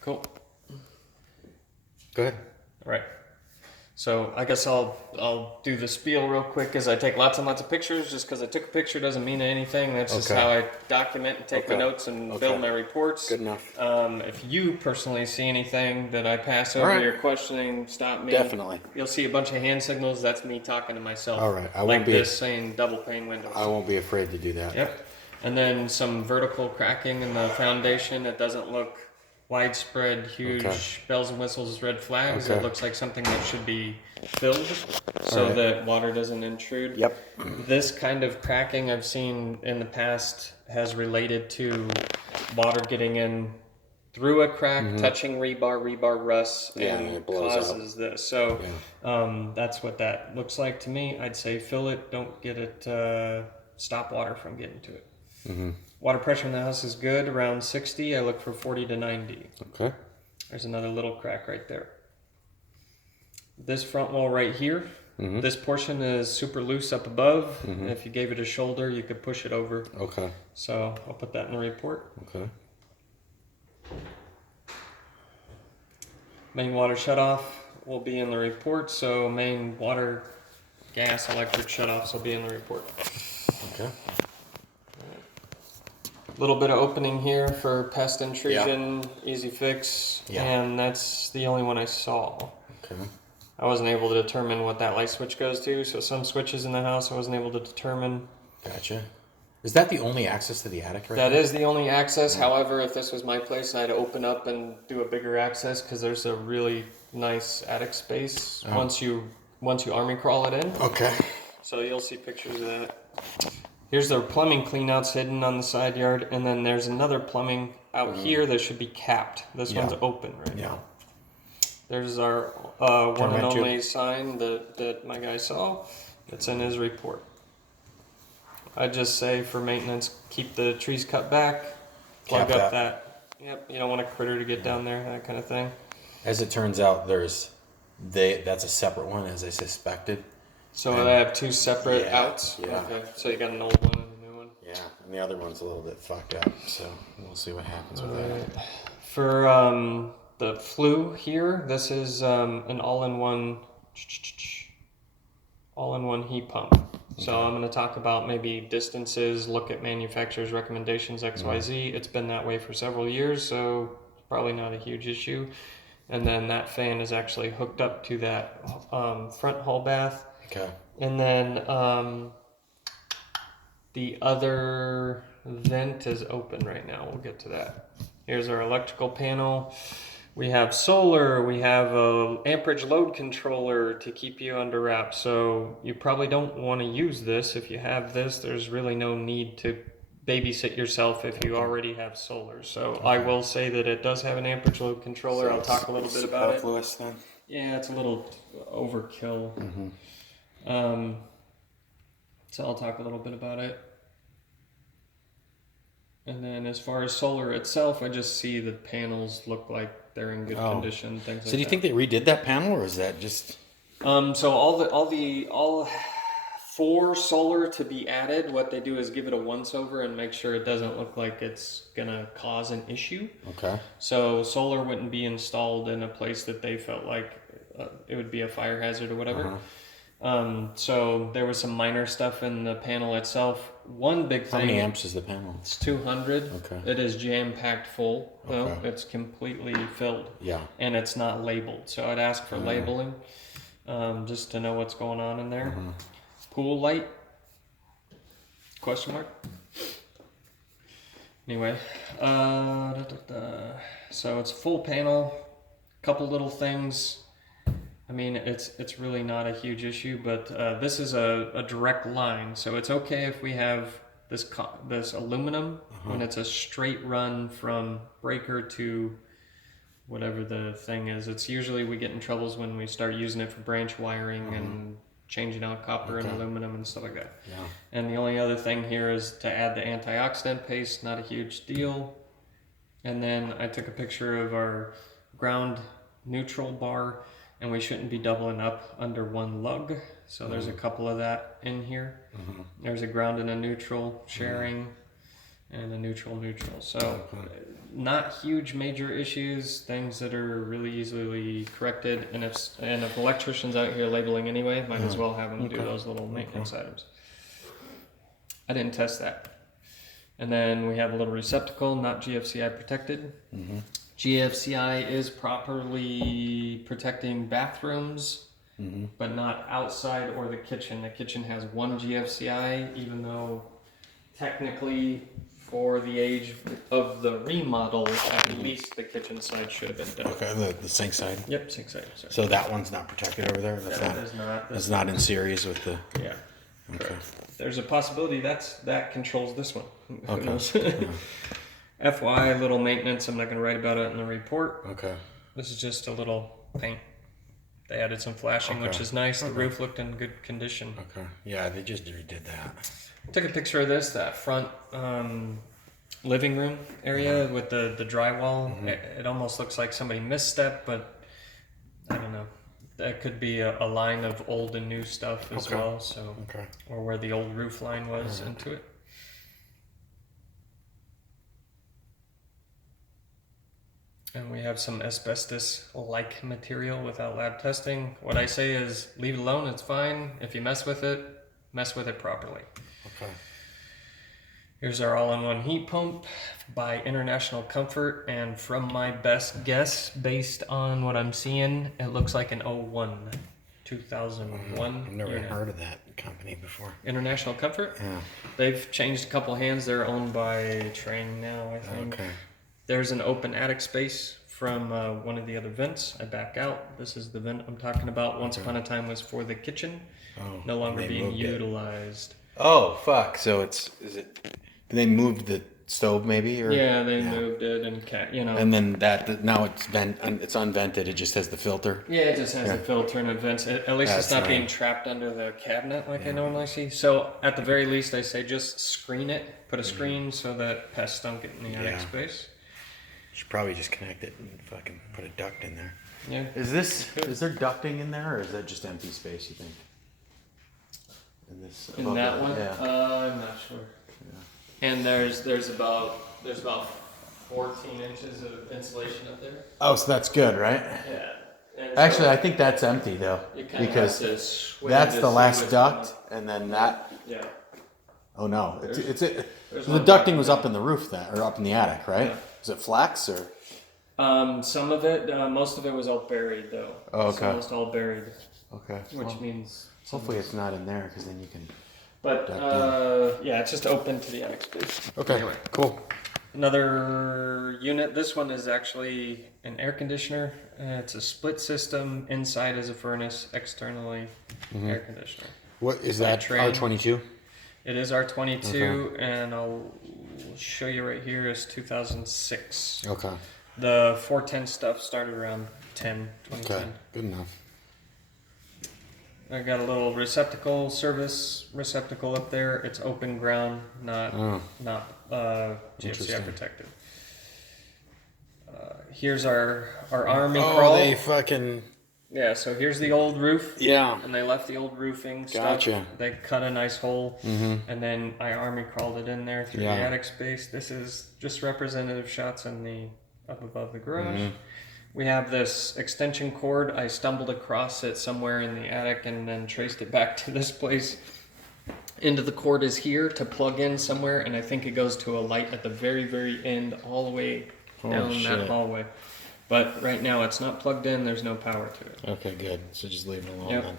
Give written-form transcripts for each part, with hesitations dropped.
Cool. Go ahead. All right. So I guess I'll do the spiel real quick because I take lots and lots of pictures. Just because I took a picture doesn't mean anything. That's just Okay. how I document and take my Okay. notes and Okay. build my reports. Good enough. If you personally see anything that I pass All over, right. you're questioning, stop me. Definitely. You'll see a bunch of hand signals. That's me talking to myself. All right. I like won't be. this saying double pane windows. I won't be afraid to do that. Yep. And then some vertical cracking in the foundation. It doesn't look widespread, huge Okay. bells and whistles, red flags. Okay. It looks like something that should be filled so that water doesn't intrude. Yep. This kind of cracking I've seen in the past has related to water getting in through a crack, touching rebar rusts, Yeah, and and it blows causes this. So that's what that looks like to me. I'd say fill it, don't get it, stop water from getting to it. Water pressure in the house is good, around 60. I look for 40 to 90. Okay. There's another little crack right there. This front wall right here, this portion is super loose up above. If you gave it a shoulder, you could push it over. Okay. So I'll put that in the report. Okay. Main water shutoff will be in the report. So main water, gas, electric shutoffs will be in the report. Okay. Little bit of opening here for pest intrusion, easy fix, and that's the only one I saw. Okay. I wasn't able to determine what that light switch goes to, so some switches in the house I wasn't able to determine. Gotcha. Is that the only access to the attic right That now? is the only access. However, if this was my place, I'd open up and do a bigger access because there's a really nice attic space once you army crawl it in. Okay. So you'll see pictures of that. Here's the plumbing cleanouts hidden on the side yard, and then there's another plumbing out here that should be capped. This one's open right now. There's our one and only sign that my guy saw. It's in his report. I just say for maintenance, keep the trees cut back, plug Cap up that. Yep, you don't want a critter to get down there, that kind of thing. As it turns out, that's a separate one, as I suspected. So I have two separate Yeah, outs. yeah. Okay, so you got an old one and a new one. Yeah, and the other one's a little bit fucked up, so we'll see what happens with that. For the flue here, this is an all-in-one heat pump. So I'm going to talk about maybe distances, look at manufacturer's recommendations, XYZ. It's been that way for several years, so it's probably not a huge issue. And then that fan is actually hooked up to that front hall bath. Okay. And then the other vent is open right now. We'll get to that. Here's our electrical panel. We have solar. We have a amperage load controller to keep you under wraps. So you probably don't want to use this. If you have this, there's really no need to babysit yourself if you already have solar. So I will say that it does have an amperage load controller. I'll talk a little bit about it. Superfluous then? Yeah, it's a little overkill. So I'll talk a little bit about it. And then as far as solar itself, I just see the panels look like they're in good condition, things like that. So do you think they redid that panel, or is that just... So all for solar to be added, what they do is give it a once over and make sure it doesn't look like it's gonna cause an issue. Okay. So solar wouldn't be installed in a place that they felt like it would be a fire hazard or whatever. So there was some minor stuff in the panel itself. One big thing. How many amps is the panel? It's 200. Okay. It is jam-packed full. Though. Okay. It's completely filled. Yeah. And it's not labeled. So I'd ask for labeling just to know what's going on in there. Pool light? Question mark? Anyway. So it's full panel. Couple little things. I mean, it's really not a huge issue, but this is a direct line, so it's okay if we have this aluminum when it's a straight run from breaker to whatever the thing is. It's usually we get in troubles when we start using it for branch wiring and changing out copper and aluminum and stuff like that. Yeah. And the only other thing here is to add the antioxidant paste, not a huge deal. And then I took a picture of our ground neutral bar. And we shouldn't be doubling up under one lug. So there's a couple of that in here. There's a ground and a neutral sharing. and a neutral. So not huge major issues, things that are really easily corrected. And if electricians out here labeling anyway, might as well have them do those little maintenance items. I didn't test that. And then we have a little receptacle, not GFCI protected. GFCI is properly protecting bathrooms, but not outside or the kitchen. The kitchen has one GFCI, even though technically for the age of the remodel, at least the kitchen side should have been done. Okay, the sink side. Yep, sink side. Sorry. So that one's not protected over there. That is not. That's not in series with the. Yeah. Okay. Correct. There's a possibility that controls this one. Who Okay. knows? FY, little maintenance. I'm not going to write about it in the report. Okay. This is just a little paint. They added some flashing, which Okay. is nice. The roof looked in good condition. Okay. Yeah, they just redid that. Took a picture of this, that front living room area with the drywall. It almost looks like somebody misstepped, but I don't know. That could be a line of old and new stuff as Okay. well. So, Okay. or where the old roof line was into it. And we have some asbestos-like material without lab testing. What I say is leave it alone, it's fine. If you mess with it properly. Okay. Here's our all-in-one heat pump by International Comfort, and from my best guess, based on what I'm seeing, it looks like an 2001 I've never unit. heard of that company before. International Comfort? Yeah. They've changed a couple hands. They're owned by Trang now, I think. Okay. There's an open attic space from one of the other vents. I back out. This is the vent I'm talking about. Once upon a time was for the kitchen. Oh, No longer they being moved it. utilized. Oh fuck! So is it? They moved the stove maybe or? Yeah, they moved it and And then now it's it's unvented. It just has the filter. Yeah, it just has a filter and it vents. At least it's That's not right. being trapped under the cabinet like I normally see. So at the very least, I say just screen it. Put a screen so that pests don't get in the attic Yeah. space. Should probably just connect it and fucking put a duct in there. Yeah. Is there ducting in there or is that just empty space? You think? In this. In above that one, Yeah. I'm not sure. And there's about 14 inches of insulation up there. Oh, so that's good, right? Yeah. And Actually, so I think that's empty though, you kinda because have to swing that's to the see last which duct, one. and then that. Yeah. Oh no, There's the one ducting back was there. up in the roof then, or up in the attic, right? Yeah. Is it flax or? Some of it, most of it was all buried though. Oh, It's okay. almost all buried, Okay. which well, means. hopefully it's not in there, because then you can. But duct yeah, it's just open to the attic space. Okay. Anyway. Cool. Another unit. This one is actually an air conditioner. It's a split system. Inside is a furnace. Externally, air conditioner. What is By that? Trane. R22. It is R22, and I'll show you right here is 2006. Okay. The 410 stuff started around 2010. Okay. Good enough. I got a little service receptacle up there. It's open ground, not GFCI Interesting. protected. Here's our army crawl. Oh, they fucking. Yeah, so here's the old roof. Yeah. And they left the old roofing stuff. Gotcha. They cut a nice hole, and then I army crawled it in there through Yeah. the attic space. This is just representative shots in the up above the garage. We have this extension cord. I stumbled across it somewhere in the attic and then traced it back to this place. End of the cord is here to plug in somewhere, and I think it goes to a light at the very, very end, all the way down that shit. hallway. But right now it's not plugged in. There's no power to it. Okay, good. So just leave it alone Yep. then.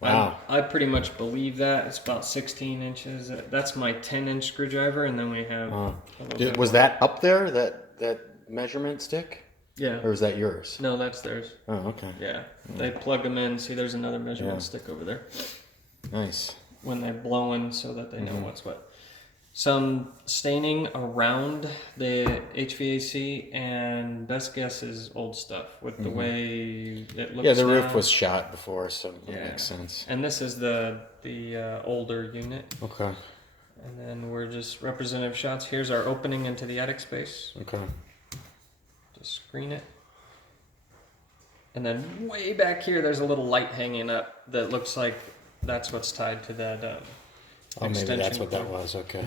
Wow. I pretty much believe that. It's about 16 inches. That's my 10-inch screwdriver, and then we have. a little bit Was more. that up there? That measurement stick, Yeah. or is that yours? No, that's theirs. Oh, okay. Yeah. They plug them in. See, there's another measurement Yeah. stick over there. Nice. When they're blowing, so that they know what's what. Some staining around the HVAC, and best guess is old stuff with the way it looks. Yeah, the roof now. was shot before, so that Yeah. makes sense. And this is the older unit. Okay. And then we're just representative shots. Here's our opening into the attic space. Okay. Just screen it. And then way back here, there's a little light hanging up that looks like that's what's tied to that Oh, maybe extension that's what that cord. was. Okay.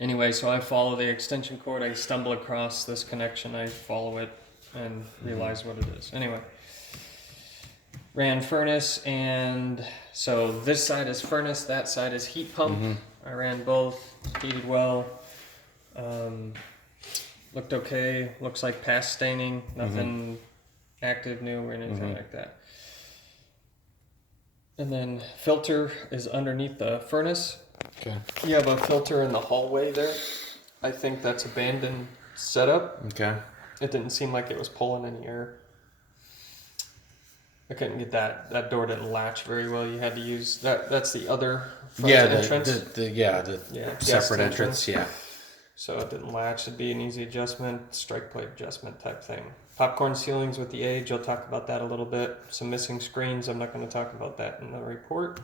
Anyway, so I follow the extension cord. I stumble across this connection. I follow it and realize what it is. Anyway, ran furnace, and so this side is furnace, that side is heat pump. I ran both, heated well. Looked okay. Looks like past staining. Nothing active, new, or anything like that. And then filter is underneath the furnace. Okay. You have a filter in the hallway there. I think that's abandoned setup. Okay. It didn't seem like it was pulling any air. I couldn't get that door didn't latch very well. You had to use that. That's the other front entrance. The guest separate entrance. Yeah. So it didn't latch. It'd be an easy adjustment, strike plate adjustment type thing. Popcorn ceilings with the age. I'll talk about that a little bit. Some missing screens. I'm not going to talk about that in the report.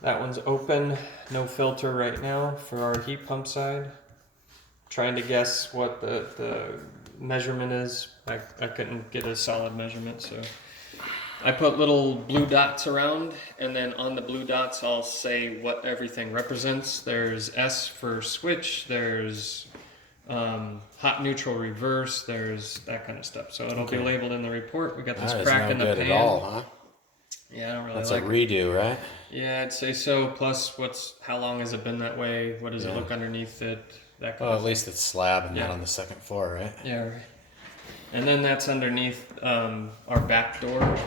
That one's open. No filter right now for our heat pump side. Trying to guess what the measurement is. I couldn't get a solid measurement, so I put little blue dots around, and then on the blue dots I'll say what everything represents. There's S for switch, there's hot neutral reverse, there's that kind of stuff. So it'll be labeled in the report. We got this That is crack no in the good pan. at all, huh? Yeah, I don't really That's like a it. redo, right? Yeah, I'd say so. Plus, how long has it been that way? What does it look underneath it? That kind Well, of at least it's slab and not Yeah. on the second floor, right? Yeah, right. And then that's underneath our back door.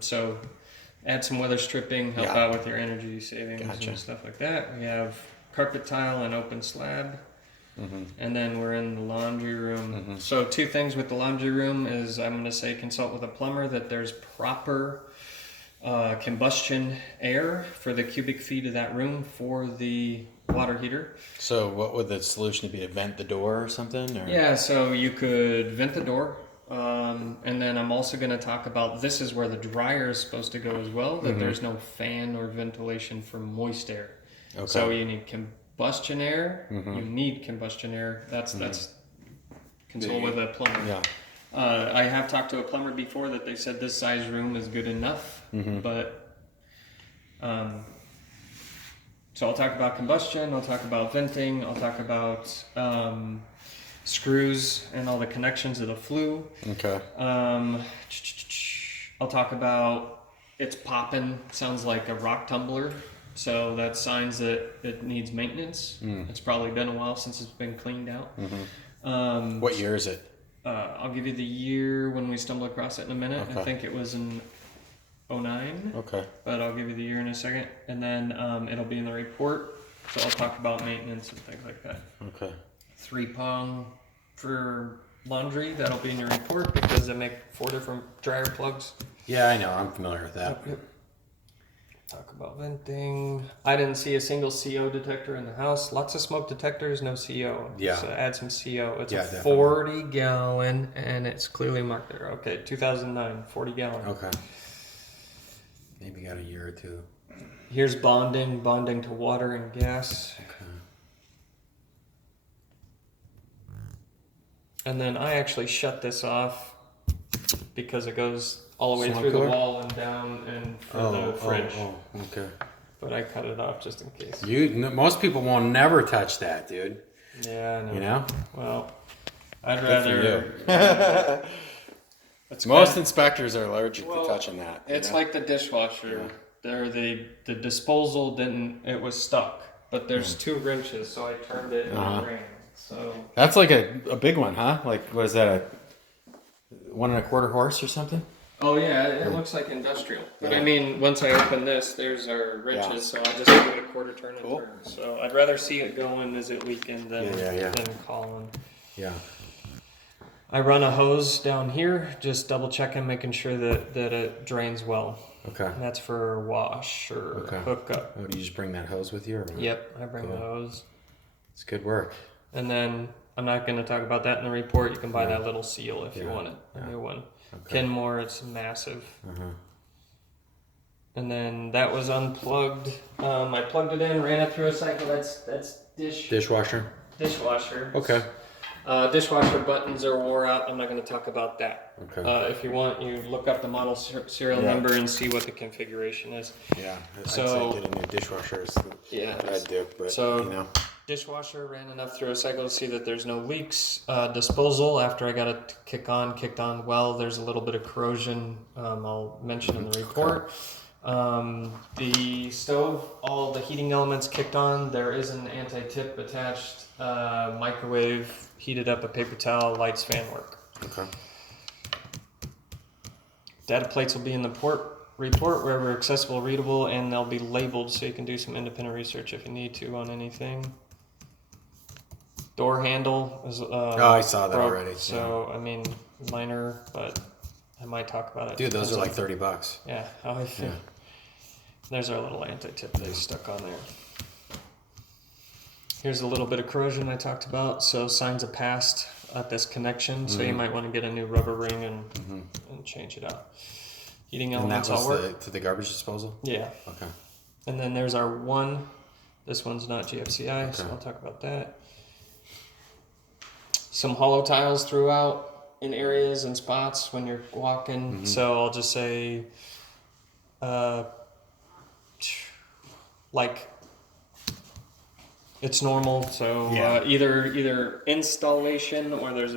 So add some weather stripping, help Yeah. out with your energy savings Gotcha. and stuff like that. We have carpet tile and open slab. And then we're in the laundry room. So two things with the laundry room is I'm going to say consult with a plumber that there's proper combustion air for the cubic feet of that room for the water heater. So, what would the solution be? To vent the door or something? Or? Yeah, so you could vent the door. And then I'm also going to talk about this is where the dryer is supposed to go as well, that there's no fan or ventilation for moist air. Okay. So you need combustion air. You need combustion air. That's consult with a plumber. Yeah. I have talked to a plumber before that they said this size room is good enough, but so I'll talk about combustion, I'll talk about venting, I'll talk about screws and all the connections of the flue. Okay. I'll talk about it's popping, sounds like a rock tumbler, so that's signs that it needs maintenance. It's probably been a while since it's been cleaned out. What year is it? I'll give you the year when we stumble across it in a minute. Okay. I think it was in 09, Okay. but I'll give you the year in a second. And then it'll be in the report, so I'll talk about maintenance and things like that. Okay. 3-prong for laundry, that'll be in your report because they make 4 different dryer plugs. Yeah, I know. I'm familiar with that. Yep. Talk about venting. I didn't see a single CO detector in the house. Lots of smoke detectors, no CO. Yeah. So add some CO. It's Yeah, a definitely. 40 gallon and it's clearly marked there. Okay, 2009, 40 gallon. Okay. Maybe got a year or two. Here's bonding to water and gas. Okay. And then I actually shut this off because it goes all the way Smoke through the cooler? wall and down and for the fridge. Okay. But I cut it off just in case. Most people won't never touch that, dude. Yeah, I know. You know? Well, I'd Good for rather. you. It's Most kinda- inspectors are allergic Well, to touching that. you It's know? like the dishwasher. There, the disposal didn't. It was stuck, but there's 2 wrenches, so I turned it and Uh-huh. it ran. So That's like a big one, huh? Like, what is that, a 1 1/4 horse or something? oh yeah, it looks like industrial. But I Yeah. mean, once I open this, there's our wrenches, Yeah. so I just give it a quarter turn and Cool. turn. So I'd rather see it going as it leaking than Yeah. than calling. Yeah. I run a hose down here, just double checking, making sure that it drains well. Okay. And that's for wash or Okay. hookup. Oh, do you just bring that hose with you? Or what? Yep, I bring the Cool. hose. It's good work. And then I'm not going to talk about that in the report. You can buy that little seal if you Yeah. want it, a new one. Okay. Kenmore, it's massive. Uh-huh. And then that was unplugged. I plugged it in, ran it through a cycle. That's Dishwasher? dishwasher. Okay. Dishwasher buttons are wore out. I'm not going to talk about that. Okay. If you want, you look up the model serial Yeah. number and see what the configuration is. Yeah. So- I'd say get a new dishwasher. Is Yeah. what I'd do, but So- you know. Dishwasher ran enough through a cycle to see that there's no leaks. Disposal, after I got it kicked on well. There's a little bit of corrosion. I'll mention in the report. The stove, all the heating elements kicked on. There is an anti-tip attached. Microwave heated up a paper towel. Lights, fan work. Okay. Data plates will be in the report wherever accessible, readable, and they'll be labeled so you can do some independent research if you need to on anything. Door handle is I saw that broke, already, So I mean, minor, but I might talk about it. Dude, those are Depends like on- $30. Yeah, how I feel. Yeah. There's our little anti-tip they stuck on there. Here's a little bit of corrosion I talked about. So signs of past at this connection. So you might want to get a new rubber ring and change it out. Heating And that elements all was work. to the garbage disposal. Yeah. Okay. And then there's our one. This one's not GFCI, so Okay. I'll talk about that. Some hollow tiles throughout in areas and spots when you're walking. So I'll just say, like, it's normal. So Yeah. either installation or there's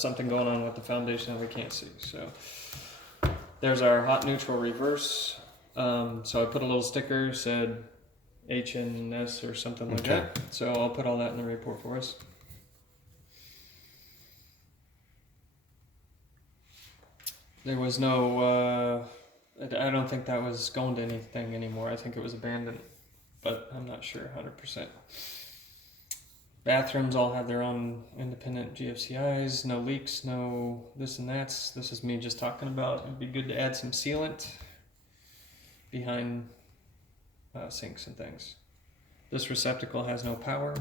something going on with the foundation that we can't see. So there's our hot neutral reverse. So I put a little sticker said HNS or something like Okay. that. So I'll put all that in the report for us. There was no, I don't think that was going to anything anymore. I think it was abandoned, but I'm not sure 100%. Bathrooms all have their own independent GFCIs, no leaks, no this and that's. This is me just talking about. It'd be good to add some sealant behind sinks and things. This receptacle has no power.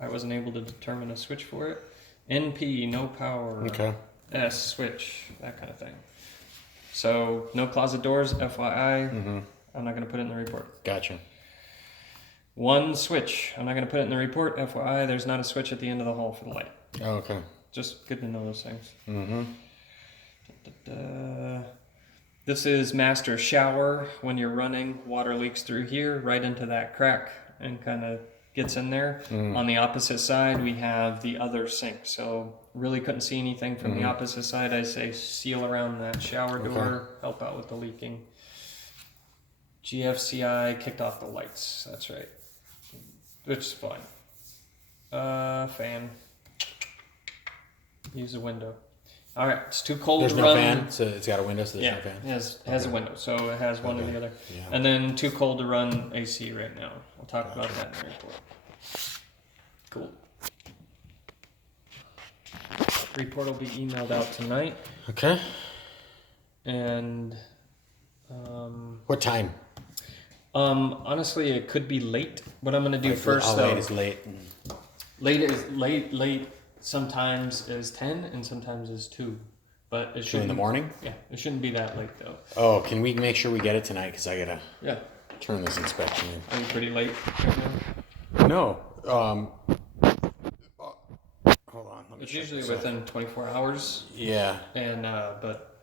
I wasn't able to determine a switch for it. NP, no power. Okay. S, switch, that kind of thing. So, no closet doors, FYI. I'm not going to put it in the report. Gotcha. One switch. I'm not going to put it in the report. FYI, there's not a switch at the end of the hall for the light. Oh, okay. Just good to know those things. Mm-hmm. This is master shower. When you're running, water leaks through here, right into that crack, and kind of gets in there. On the opposite side, we have the other sink. So really couldn't see anything from the opposite side. I say seal around that shower door, help out with the leaking. GFCI kicked off the lights. That's right. Which is fine. Fan. Use a window. All right, it's too cold There's to no run. fan, so it's got a window, so there's Yeah, no fan. it has a window, so it has one or the other. Yeah. And then too cold to run AC right now. We'll talk about that in the report. Cool. Report will be emailed out tonight, Okay. and What time? honestly, it could be late. What I'm gonna do first, How though, late is late? late is late. Sometimes is 10, and sometimes is 2. But it 2 in shouldn't. the morning? Yeah, it shouldn't be that late though. Oh, can we make sure we get it tonight? Because I gotta Yeah, turn this inspection are you pretty late right now? in. No. Hold on. Let me It's check usually this out. within 24 hours, Yeah. and but